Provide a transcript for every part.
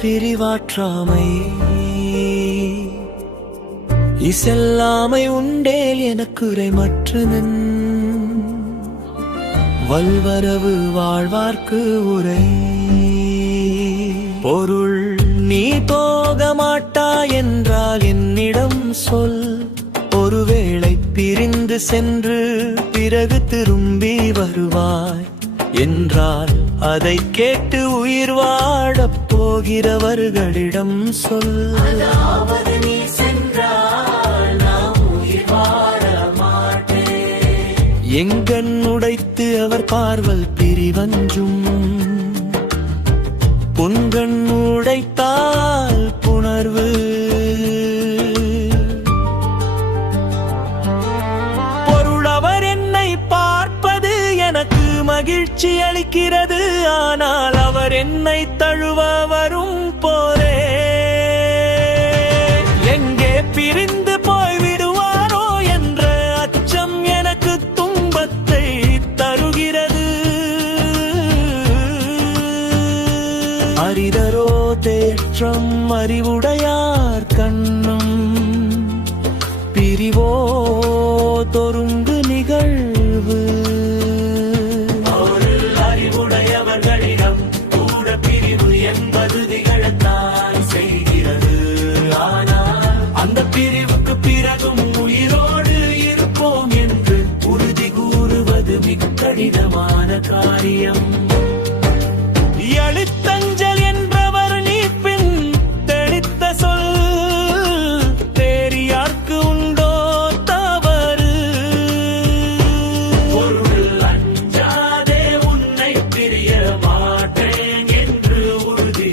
பிரிவாற்றாமை இசெல்லாமை உண்டேல் எனக்குறை மற்றனன் வல்வரவு வாழ்வார்க்கு உரை பொருள் நீ போக மாட்டா என்றால் என்னிடம் சொல் ஒருவேளை பிரிந்து சென்று பிறகு திரும்பி வருவாய் என்றால் அதை கேட்டு உயிர் வாழப் போகிறவர்களிடம் சொல். அதாவது நீ சென்றால் நான் உயிர் வாழ மாட்டேன். எங்கண் உடைத்து அவர் பார்வல் பிரிவஞ்சும் புன்கண் உடைத்தால் புணர்வு பொருளவர் என்னை பார்ப்பது எனக்கு மகிழ்ச்சி அளிக்கிறது. ஆனால் அவர் என்னை தழுவ வரும் போதே எங்கே பிரிந்து போய்விடுவாரோ என்ற அச்சம் எனக்கு துன்பத்தை தருகிறது. அரிதரோ தேற்றம் அறிவுடையார் கண்ணும் பிரிவோ தொருங்கு நிகழ்வு. அறிவுடையவர்களிடம் கூட பிரிவு என்பது நிகழத்தான் செய்கிறது. ஆனால் அந்த பிரிவுக்கு பிறகும் உயிரோடு இருப்போம் என்று உறுதி கூறுவது மிக கடினமான காரியம். எழுத்தஞ்சல் என்பவர் நீ பின் தெளித்த சொல் தேரியார்க்கு உண்டோ தவறு. பொருள் அஞ்சாதே உன்னை பிரிய மாட்டேன் என்று உறுதி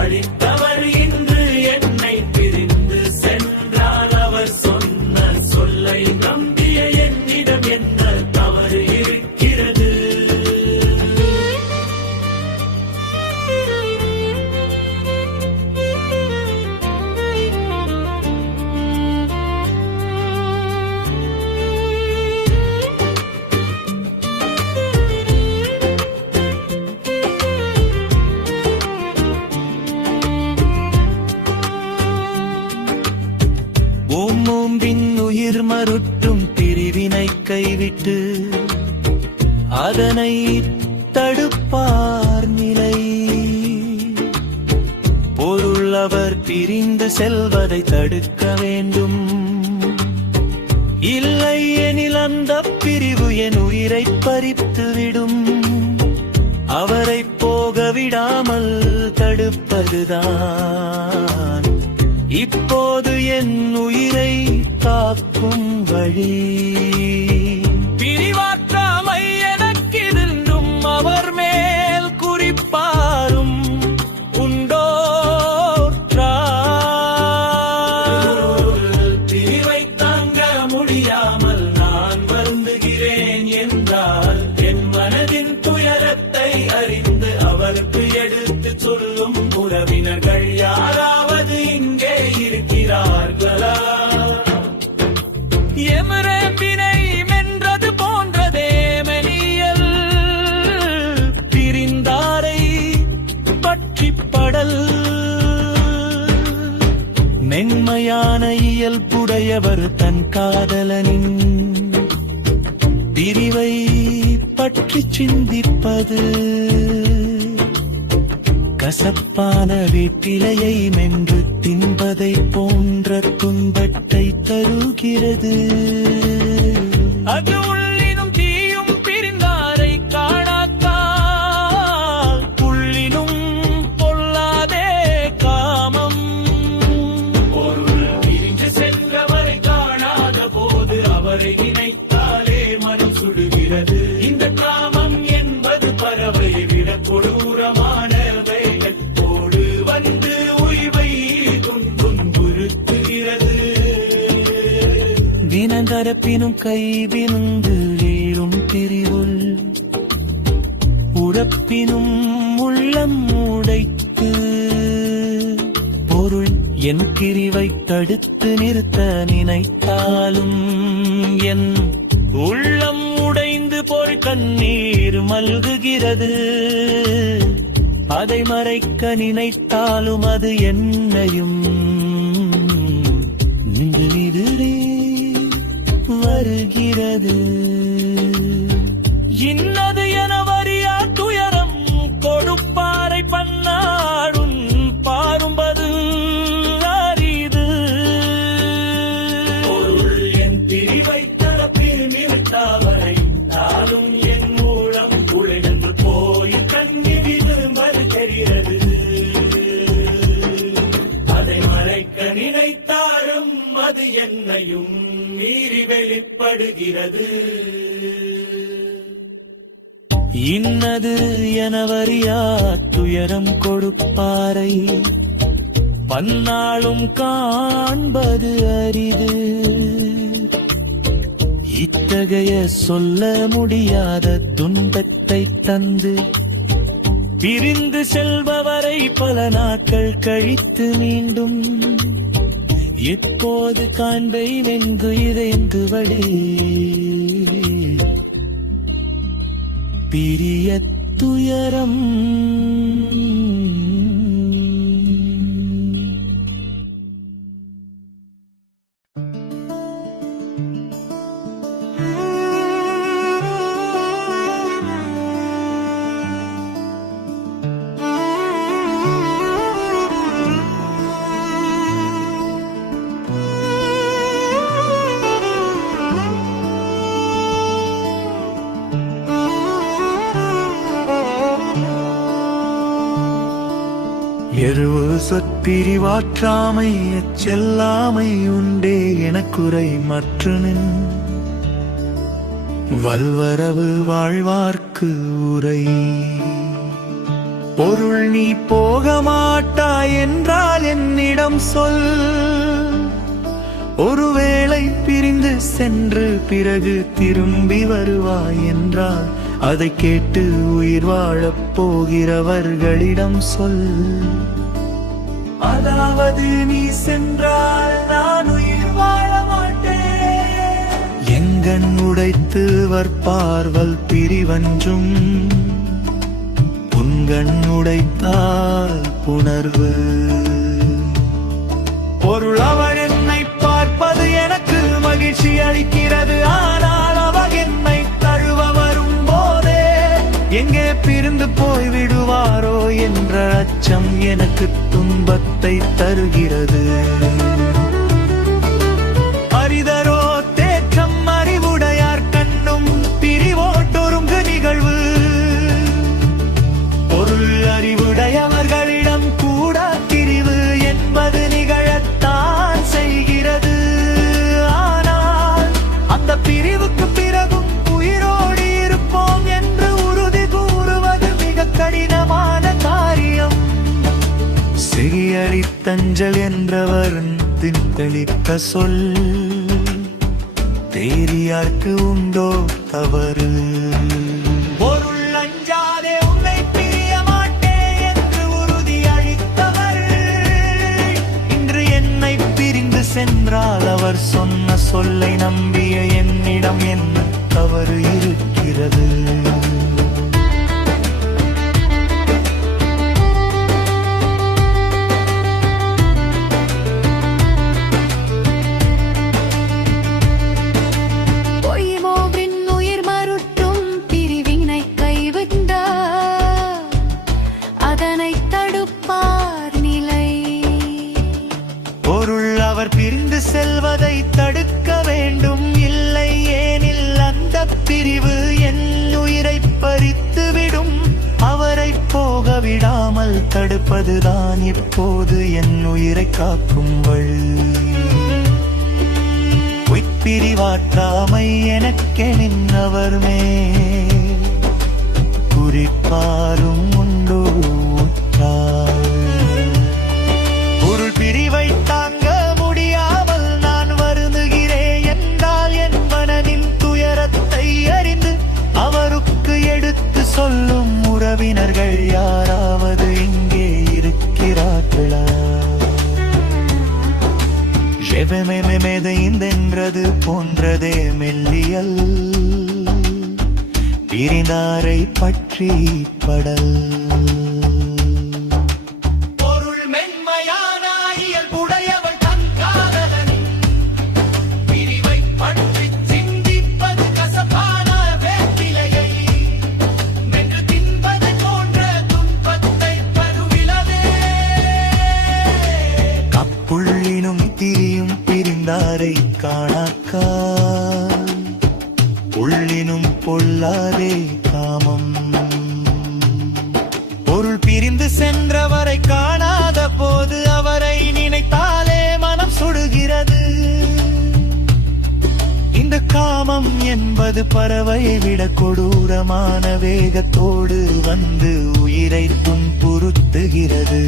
அளித்தவர் இன்று என்னை பிரிந்து சென்றால் அவர் சொன்ன சொல்லை நம்பிய என்னிடம் என்ன தவறு இருக்கிறது. ஓம்பும் உயிர் மருட்டும் பிரிவினை கைவிட்டு அதனை தடுப்பார் நிலை. பொருள் அவர் பிரிந்து செல்வதை தடுக்க வேண்டும். இல்லை எனில் அந்த பிரிவு என் உயிரை பறித்துவிடும். அவரை போக விடாமல் தடுப்பதுதான் இப்போது என் உயிரை காக்கும் வழி. பிரிவாற்றாமை எனக்கிருந்தும் அவர் மேல் குறிப்பாரும் உண்டோ பிரிவை தாங்க முடியாமல் நான் வருந்துகிறேன் என்றால் என் மனதின் துயரத்தை அறிந்து அவருக்கு எடுத்து சொல்லும் உறவினர்கள் யாராவது இங்கே இருக்கிறார்களா? எமரபினை மென்றது போன்றதே மெனியல் பிரிந்தாரை பற்றிப்படல். மென்மையான இயல்புடையவர் தன் காதலனின் பிரிவை பற்றி சிந்திப்பது கசப்பான வேப்பிலையை மென்று தின்பதை போன்ற துன்பத்தை தருகிறது. அது உள்ளினும் தீயும் பிரிந்தாரை காணாக்கால் உள்ளினும் பொல்லாதே காமம். பொருள் பிரிந்து சென்றவரை காணாத போது அவரை நினைத்தாலே மனம் சுடுகிறது. இந்த காமம் என்பது பறவை விட கொடூரமான வினந்தரப்பினும் கைவினுந்து வீழும் பிரிவுள் உறப்பினும் உள்ளம் உடைத்து பொருள் என் பிரிவை தடுத்து நிறுத்த நினைத்தாலும் என் உள்ளம் உடைந்து போல் கண்ணீர் மல்குகிறது. அதை மறைக்க நினைத்தாலும் அது என்னையும் நிதிரே வருகிறது. இன்னது என வரியா துயரம் கொடுப்பாரை பன்னாடும் பாரும்பது அரிது. என் பிரிவை தரப்பில் நிறுத்தாவரை தாலும் என் மூலம் உழைந்து போய் கண்ணி விரும்பது தெரிகிறது. அதை மறைக்க நினைத்தாலும் அது என்னையும் மீறி வெளிப்படுகிறது. இன்னது எனவரியா துயரம் கொடுப்பாரை பன்னாளும் காண்பது அரிது. இத்தகைய சொல்ல முடியாத துன்பத்தை தந்து பிரிந்து செல்பவரை பல நாட்கள் கழித்து மீண்டும் எப்போது காண்பை வென்று இறைந்து வழி பிரிய துயரம். எருவு சொற்பிரிவாற்றாமை எச்செல்லாமை உண்டே எனக்குறை மற்றனின் வல்வரவு வாழ்வார்க்கு உரை. பொருள் நீ போக மாட்டாய் என்றால் என்னிடம் சொல். ஒருவேளை பிரிந்து சென்று பிறகு திரும்பி வருவாய் என்றால் அதை கேட்டு உயிர் வாழப் போகிறவர்களிடம் சொல். அதாவது நீ சென்றால் நான் உயிர் வாழ மாட்டேன். எங்கண் உடைத்து வற்பார்வல் பிரிவஞ்சும் புன்கண் உடைத்தால் புணர்வு. பொருள் அவர் என்னை பார்ப்பது எனக்கு மகிழ்ச்சி அளிக்கிறது. ஆனால் அவர் என்னை தழுவ வரும் போதே எங்கே பிரிந்து போய் விடுவாரோ என்ற அச்சம் எனக்கு துன்பத்தை தருகிறது. அரிதரோ தேற்றம் அறிவுடையார் கண்ணும் பிரிவோட்டொருங்கு நிகழ்வு. பொருள் அறிவுடையவர்களிடம் கூட பிரிவு என்பது நிகழத்தான் செய்கிறது. ஆனால் அந்த பிரிவுக்கு பிறகும் உயிரோடு இருப்போம் என்று உறுதி கூறுவது மிக கடினமான காரியம். செகியடி தஞ்சல் என்றவர் திட்டளித்த சொல் தேரியார்க்கு உண்டோ தவறு. பொருள் அஞ்சாதே உன்னை பிரிய மாட்டேன் என்று உறுதி அளித்தவர் இன்று என்னை பிரிந்து சென்றால் அவர் சொன்ன சொல்லை நம்பிய என்னிடம் என்ன தவறு இருக்கிறது. பிரிந்து செல்வதை தடுக்க வேண்டும். இல்லை ஏனில் அந்த பிரிவு என் உயிரை பறித்துவிடும். அவரை போக விடாமல் தடுப்பதுதான் இப்போது என் உயிரை காக்கும் வழி. பிரிவாற்றாமை எனக்கெனின் அவர் மேல் குறிப்பாரும் உண்டோ உற்றார். பொருள் பிரிவை தாங்க முடியாமல் நான் வருந்துகிறேன் என்றால் என் மனதின் துயரத்தை அறிந்து அவருக்கு எடுத்து சொல்லும் உறவினர்கள் யாராவது இங்கே இருக்கிறார்களா? ஜெபமெமெதைந்தென்றது போன்றதே மெல்லியல் பிரிந்தாரை பற்றி படல். உள்ளினும் பொல்லாதே காமம். பொருள் பிரிந்து சென்றவரை காணாத போது அவரை நினைத்தாலே மனம் சுடுகிறது. இந்த காமம் என்பது பறவையை விட கொடூரமான வேகத்தோடு வந்து உயிரை துன்புறுத்துகிறது.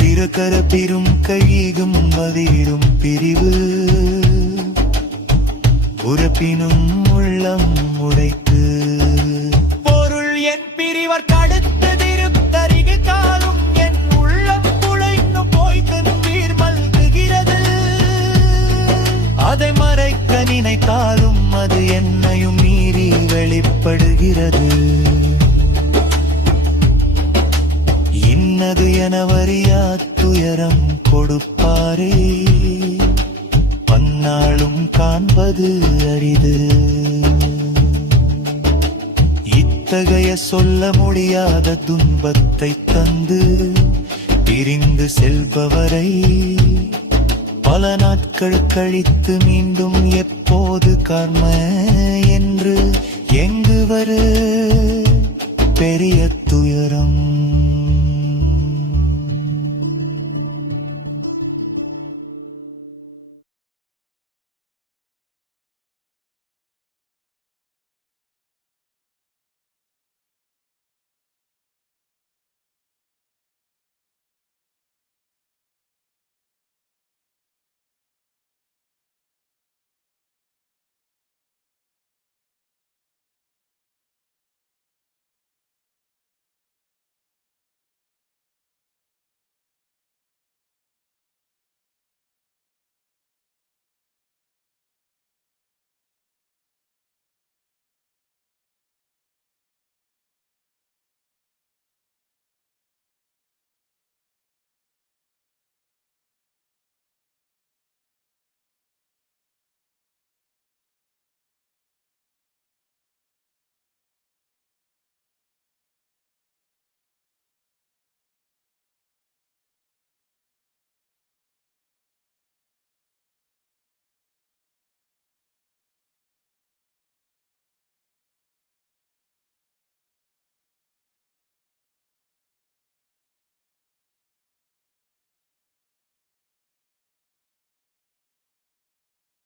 திறக்கர பெரும் கையும் பதிரும் பிரிவு உறப்பினும் உள்ளம் உடைத்து பொருள் என் பிரிவர் தடுத்து திருத்தருகிட்டாலும் என் உள்ளம் குலைந்து போய் தண்ணீர் மல்குகிறது. அதை மறைக்க நினைத்தாலும் அது என்னையும் மீறி வெளிப்படுகிறது. இன்னது என வரியா துயரம் கொடுப்பாரே பன்னாளும் காண்பது அரிது. இத்தகைய சொல்ல முடியாத துன்பத்தை தந்து பிரிந்து செல்பவரை பல நாட்கள் கழித்து மீண்டும் எப்போது கர்ம என்று எங்கு வரு பெரிய துயரம்.